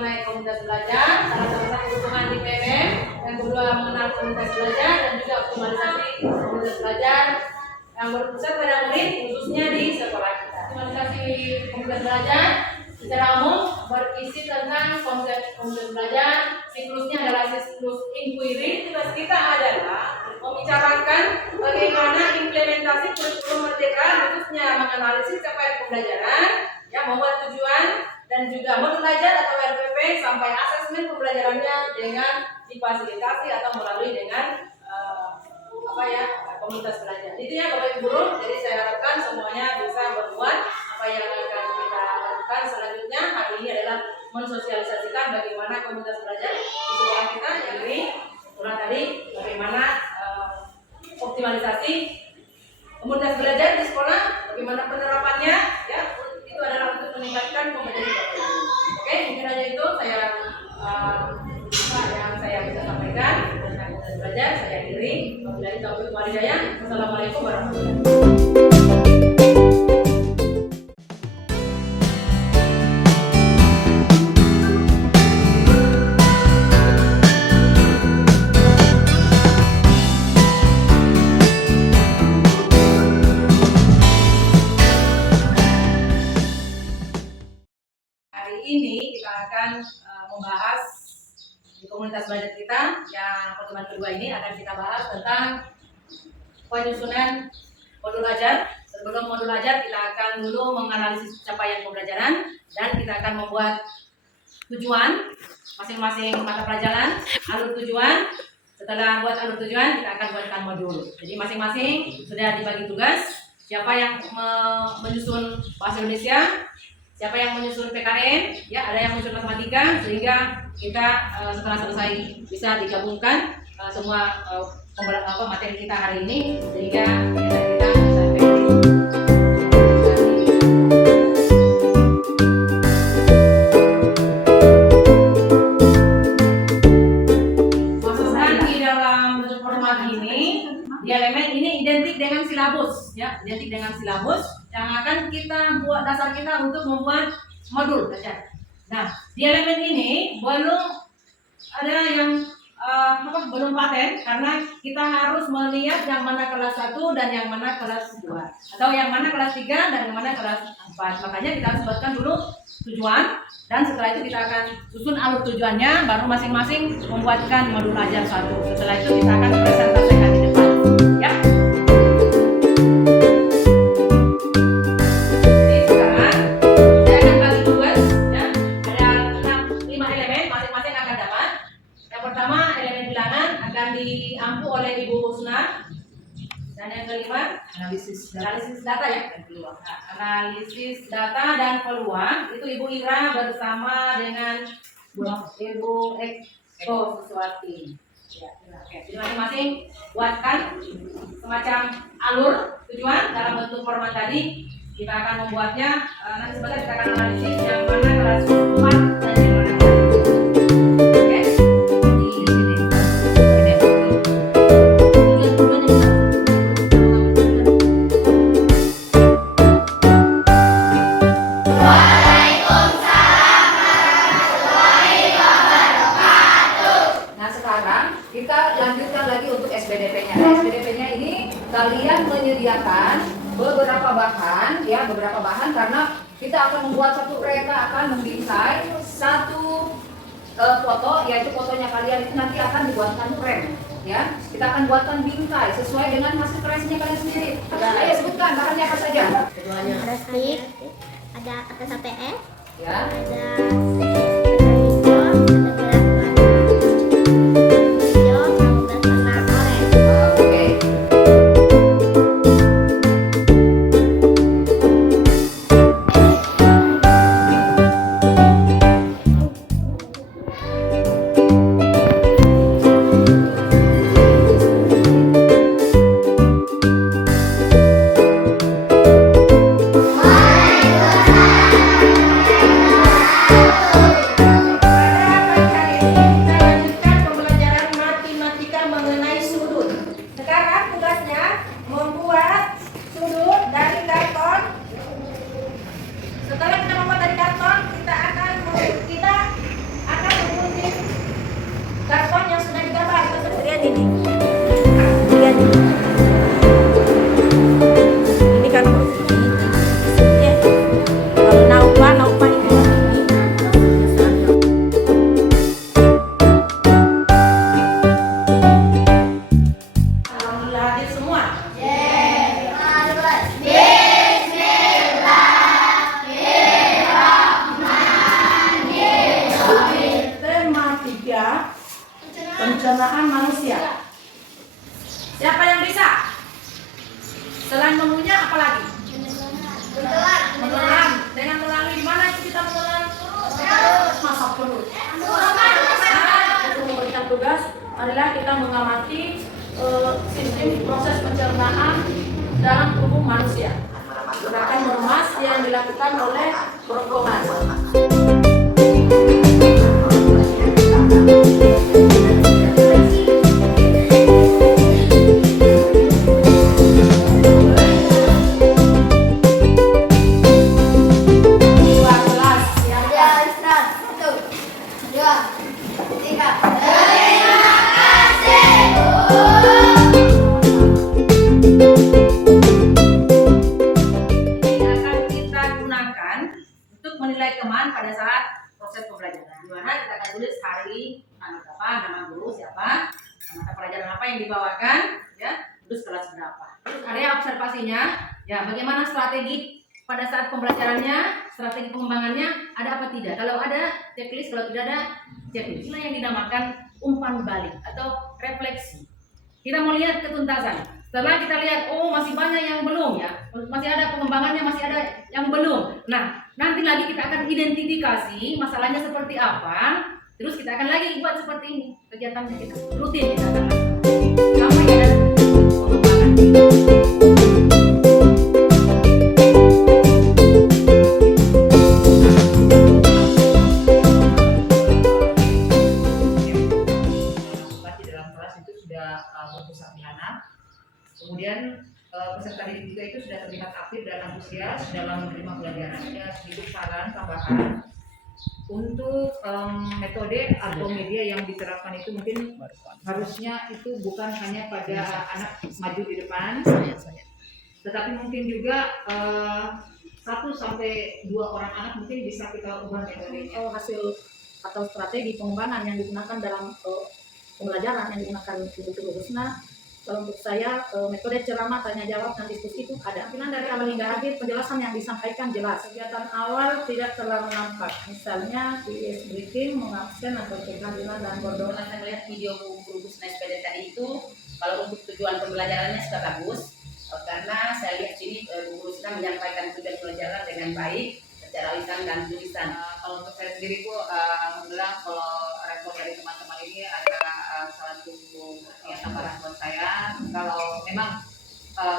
mengenai komunitas belajar, salah satu keuntungan di PBM, yang kedua mengenal komunitas belajar dan juga optimalisasi komunitas belajar yang berpusat pada murid khususnya di sekolah kita. Optimalisasi komunitas belajar secara umum berisi tentang konsep komunitas belajar. Siklusnya adalah siklus inquiry. Tugas kita adalah membicarakan bagaimana implementasi kurikulum merdeka, khususnya menganalisis capaian pembelajaran, yang membuat tujuan dan juga modul belajar atau RPP sampai asesmen pembelajarannya dengan difasilitasi atau melalui dengan komunitas belajar. Itu ya Bapak Ibu Guru. Jadi saya harapkan semuanya bisa berbuat apa yang akan kita lakukan selanjutnya. Hari ini adalah mensosialisasikan bagaimana komunitas belajar di sekolah kita, yang ini ulang tadi bagaimana optimalisasi komunitas belajar di sekolah, bagaimana penerapannya, ya itu adalah untuk meningkatkan kompetensi Bapak Ibu. Oke, mungkin aja itu yang saya bisa sampaikan tentang komunitas belajar. Saya akhiri. Wabillahi taufiq wal hidayah. Wassalamualaikum warahmatullahi wabarakatuh. Ini kita akan membahas di komunitas belajar kita yang pertemuan kedua ini akan kita bahas tentang penyusunan modul belajar. Sebelum modul belajar kita akan dulu menganalisis capaian pembelajaran dan kita akan membuat tujuan masing-masing mata pelajaran, alur tujuan. Setelah buat alur tujuan kita akan buatkan modul. Jadi masing-masing sudah dibagi tugas. Siapa yang menyusun bahasa Indonesia, siapa yang menyusun PKN, ya ada yang menyusun matematika, sehingga kita setelah selesai bisa digabungkan semua materi kita hari ini, sehingga kita bisa masukkan di dalam bentuk format ini. Di elemen ini identik dengan silabus, ya identik dengan silabus yang akan kita buat dasar kita untuk membuat modul belajar. Nah, di elemen ini belum ada yang belum paten, karena kita harus melihat yang mana kelas 1 dan yang mana kelas 2, atau yang mana kelas 3 dan yang mana kelas 4. Makanya kita harus buatkan dulu tujuan, dan setelah itu kita akan susun alur tujuannya, baru masing-masing membuatkan modul belajar 1. Setelah itu kita akan presentasikan di depan, ya. Diampu oleh Ibu Husna, dan yang kelima analisis data ya, analisis data dan peluang itu Ibu Ira bersama dengan Ibu Eko Suswati. Ya, jadi masing-masing buatkan semacam alur tujuan dalam bentuk format tadi. Kita akan membuatnya nanti sebentar kita akan analisis yang mana kelas 4 dan yang mana kelas 2. Kalian menyediakan beberapa bahan karena kita akan membuat satu kereta, akan membingkai satu foto, yaitu fotonya kalian itu nanti akan dibuatkan frame, ya. Kita akan buatkan bingkai sesuai dengan hasil kreasinya kalian sendiri. Ayo sebutkan bahannya apa saja. Keduanya. Ada stick, ada kertas APS, ya. Ada pencernaan manusia. Siapa yang bisa? Selain mengunyah apa lagi? Menelan. Dengan melalui mana itu kita menelan? Masa perut. Untuk memberikan tugas adalah kita mengamati sistem proses pencernaan dalam tubuh manusia. Gerakan meremas yang dilakukan oleh kerongkongan. Menilai teman pada saat proses pembelajaran, di mana kita akan tulis hari, nama berapa, nama guru siapa, mata pelajaran apa yang dibawakan, ya, terus kelas berapa. Terus area observasinya, ya, bagaimana strategi pada saat pembelajarannya, strategi pengembangannya, ada apa tidak. Kalau ada checklist, kalau tidak ada checklist. Inilah yang dinamakan umpan balik atau refleksi. Kita mau lihat ketuntasan. Setelah kita lihat, oh masih banyak yang belum ya, masih ada pengembangannya, masih ada yang belum. Nah, nanti lagi kita akan identifikasi masalahnya seperti apa, terus kita akan lagi buat seperti ini kegiatannya kita rutin kita akan lakukan sampai ada pengembangan. Dalam kelas itu sudah berpusat di anak. Kemudian peserta didik juga itu sudah terlihat aktif dan antusias dalam menerima pelajaran. Ada sedikit saran tambahan untuk metode atau media yang diterapkan itu mungkin harusnya itu bukan hanya pada anak maju di depan, tetapi mungkin juga 1 sampai 2 orang anak mungkin bisa kita ubah metodenya. Hasil atau strategi pengembangan yang digunakan dalam pembelajaran yang digunakan Ibu Husna. Kalau untuk saya, metode ceramah, tanya jawab, dan diskusi itu ada. Pimpinan dari awal hingga akhir, penjelasan yang disampaikan jelas. Kegiatan awal tidak terlalu nampak. Misalnya, PIS briefing, mengabsen atau kehadiran dan bodoh. Saya melihat video Bu Husna SPD tadi itu, kalau untuk tujuan pembelajarannya sudah bagus, karena saya lihat sini Bu Husna menyampaikan tujuan pembelajaran dengan baik, secara lisan dan tulisan. Kalau untuk saya sendiri Bu, alhamdulillah kalau respon dari teman-teman ini ada satu yang tambahan buat saya. Kalau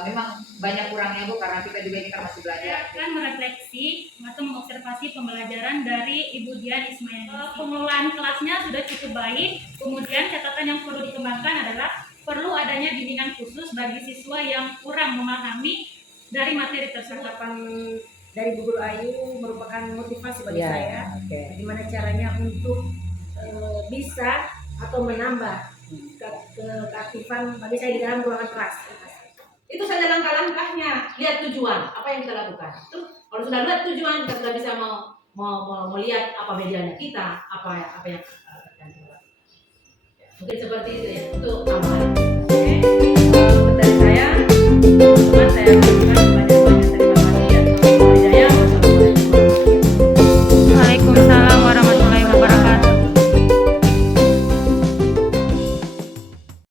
memang banyak kurangnya Bu, karena kita juga ini kan masih belajar. Akan merefleksi atau mengobservasi pembelajaran dari Ibu Dian Ismail. Pengelolaan kelasnya sudah cukup baik. Kemudian catatan yang perlu dikembangkan adalah perlu adanya bimbingan khusus bagi siswa yang kurang memahami dari materi tersebut. Dari Bu Guru Ayu merupakan motivasi bagi saya. Bagaimana caranya untuk bisa atau menambah keaktifan bagi saya di dalam ruangan kelas. Itu saja langkah-langkahnya. Lihat tujuan, apa yang kita lakukan. Terus kalau sudah lihat tujuan, kita sudah bisa melihat apa medianya kita, apa yang akan kita lakukan. Mungkin seperti itu ya, untuk tambahan.